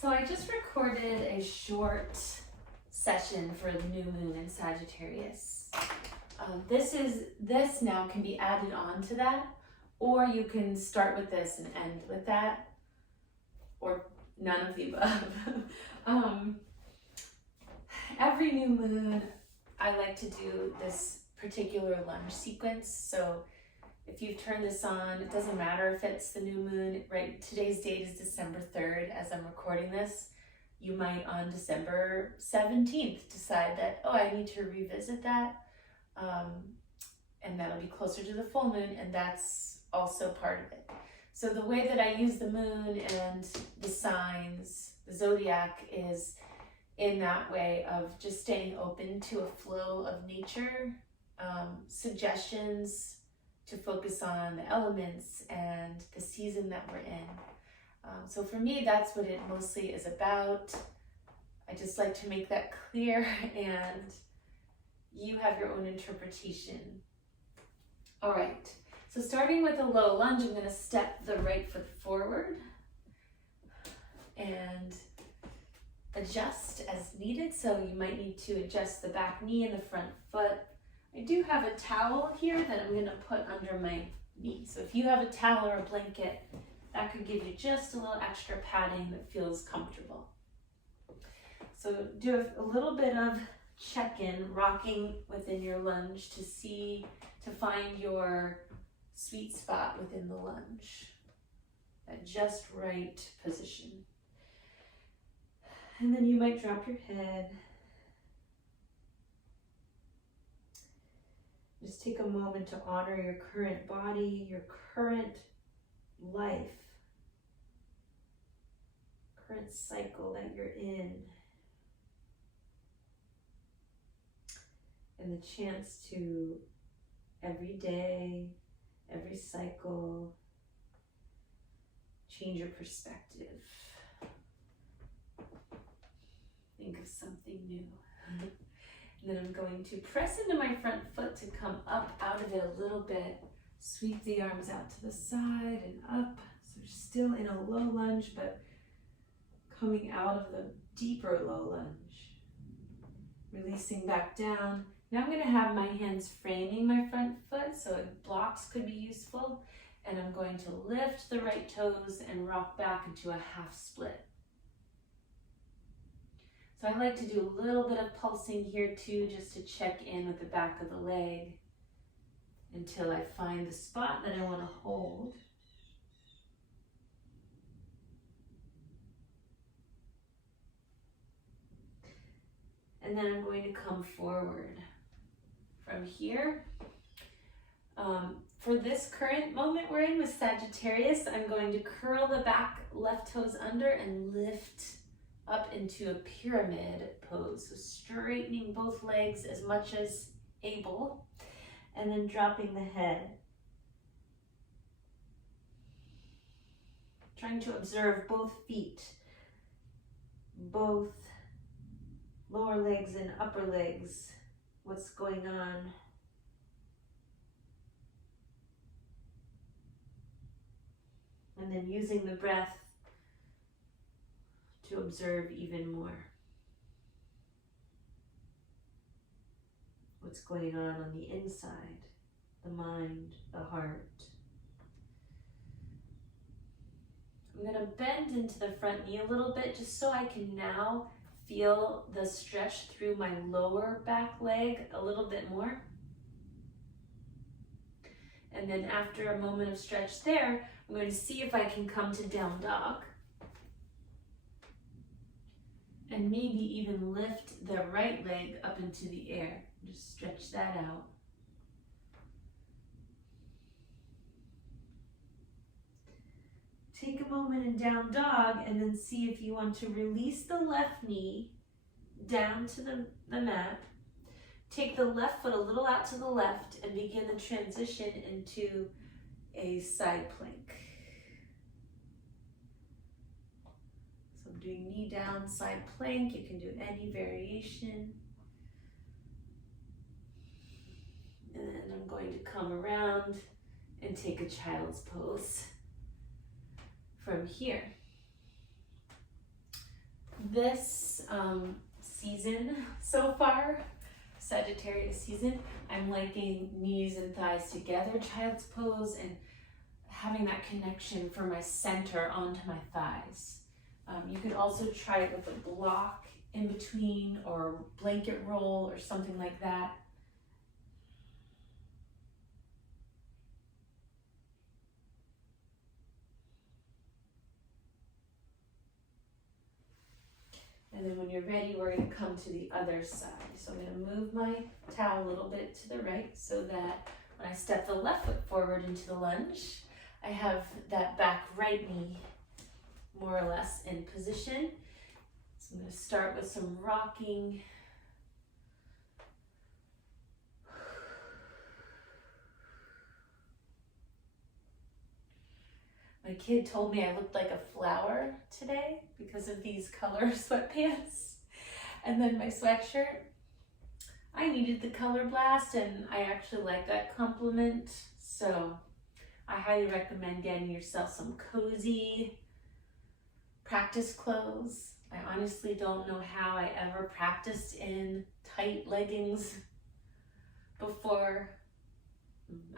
So I just recorded a short session for the new moon in Sagittarius. This now can be added on to that, or you can start with this and end with that, or none of the above. Every new moon, I like to do this particular lunge sequence. So if you've turned this on, it doesn't matter if it's the new moon, right? Today's date is December 3rd as I'm recording this. You might on December 17th decide that, oh, I need to revisit that. And that'll be closer to the full moon, and that's also part of it. So the way that I use the moon and the signs, the zodiac, is in that way of just staying open to a flow of nature, suggestions to focus on the elements and the season that we're in. So for me, that's what it mostly is about. I just like to make that clear, and you have your own interpretation. All right, so starting with a low lunge, I'm gonna step the right foot forward and adjust as needed. So you might need to adjust the back knee and the front foot. I do have a towel here that I'm gonna put under my knee. So if you have a towel or a blanket, that could give you just a little extra padding that feels comfortable. So do a little bit of check-in, rocking within your lunge to find your sweet spot within the lunge, that just right position. And then you might drop your head. Just take a moment to honor your current body, your current life, current cycle that you're in, and the chance to every day, every cycle, change your perspective. Think of something new. And then I'm going to press into my front foot to come up out of it a little bit. Sweep the arms out to the side and up. So still in a low lunge, but coming out of the deeper low lunge. Releasing back down. Now I'm going to have my hands framing my front foot, so blocks could be useful. And I'm going to lift the right toes and rock back into a half split. So I like to do a little bit of pulsing here too, just to check in with the back of the leg until I find the spot that I want to hold. And then I'm going to come forward from here. For this current moment we're in with Sagittarius, I'm going to curl the back left toes under and lift up into a pyramid pose. So straightening both legs as much as able, and then dropping the head. Trying to observe both feet, both lower legs and upper legs, what's going on. And then using the breath to observe even more what's going on the inside, the mind, the heart. I'm going to bend into the front knee a little bit just so I can now feel the stretch through my lower back leg a little bit more. And then after a moment of stretch there, I'm going to see if I can come to down dog. And maybe even lift the right leg up into the air. Just stretch that out. Take a moment in down dog and then see if you want to release the left knee down to the mat. Take the left foot a little out to the left and begin the transition into a side plank. So I'm doing knee down, side plank. You can do any variation. And then I'm going to come around and take a child's pose from here. this season so far, Sagittarius season, I'm liking knees and thighs together, child's pose, and having that connection for my center onto my thighs. You could also try it with a block in between or blanket roll or something like that. And then when you're ready, we're going to come to the other side. So I'm going to move my towel a little bit to the right so that when I step the left foot forward into the lunge, I have that back right knee more or less in position. So I'm going to start with some rocking. My kid told me I looked like a flower today because of these color sweatpants. And then my sweatshirt, I needed the color blast and I actually like that compliment. So I highly recommend getting yourself some cozy practice clothes. I honestly don't know how I ever practiced in tight leggings before.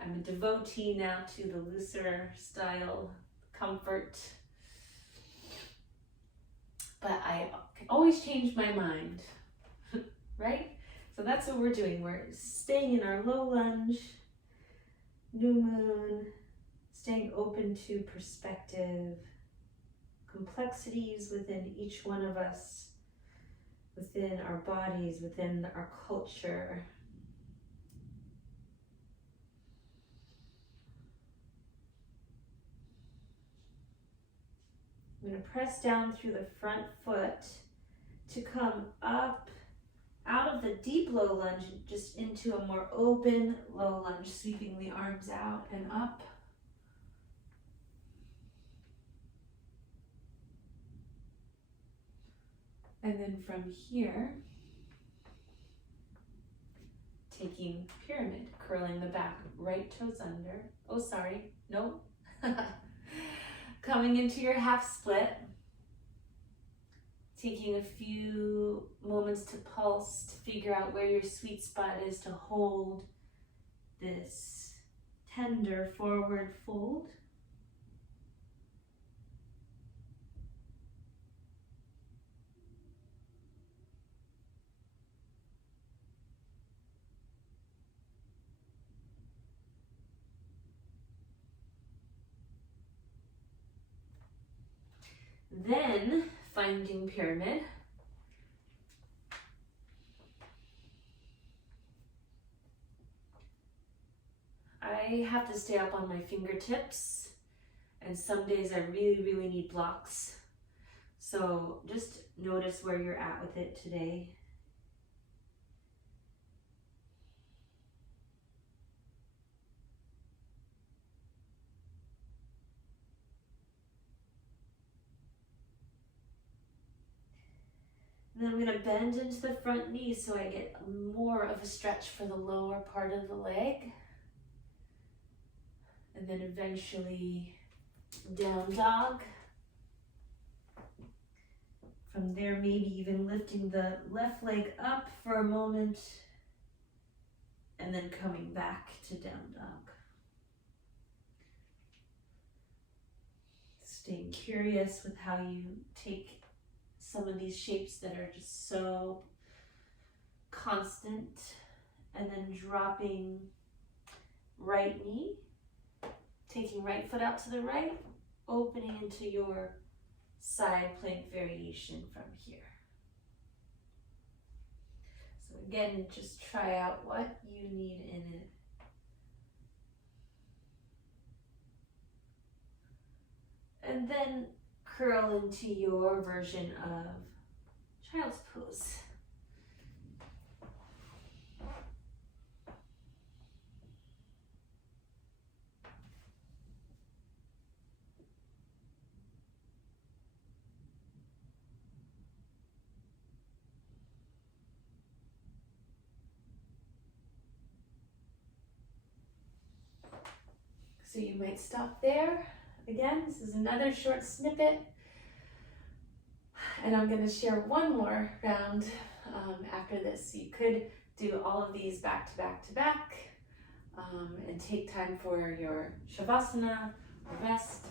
I'm a devotee now to the looser style comfort, but I can always change my mind, right? So that's what we're doing. We're staying in our low lunge, new moon, staying open to perspective, complexities within each one of us, within our bodies, within our culture. I'm going to press down through the front foot to come up out of the deep low lunge just into a more open low lunge, sweeping the arms out and up. And then from here, taking pyramid, curling the back, right toes under. Oh, sorry, nope. Coming into your half split, taking a few moments to pulse, to figure out where your sweet spot is to hold this tender forward fold. Then finding pyramid. I have to stay up on my fingertips, and some days I really need blocks. So just notice where you're at with it today. And then I'm going to bend into the front knee so I get more of a stretch for the lower part of the leg. And then eventually down dog. From there, maybe even lifting the left leg up for a moment and then coming back to down dog. Staying curious with how you take some of these shapes that are just so constant, and then dropping right knee, taking right foot out to the right, opening into your side plank variation from here. So again, just try out what you need in it. And then curl into your version of child's pose. So you might stop there. Again, this is another short snippet. And I'm going to share one more round after this. You could do all of these back to back to back and take time for your Shavasana or rest.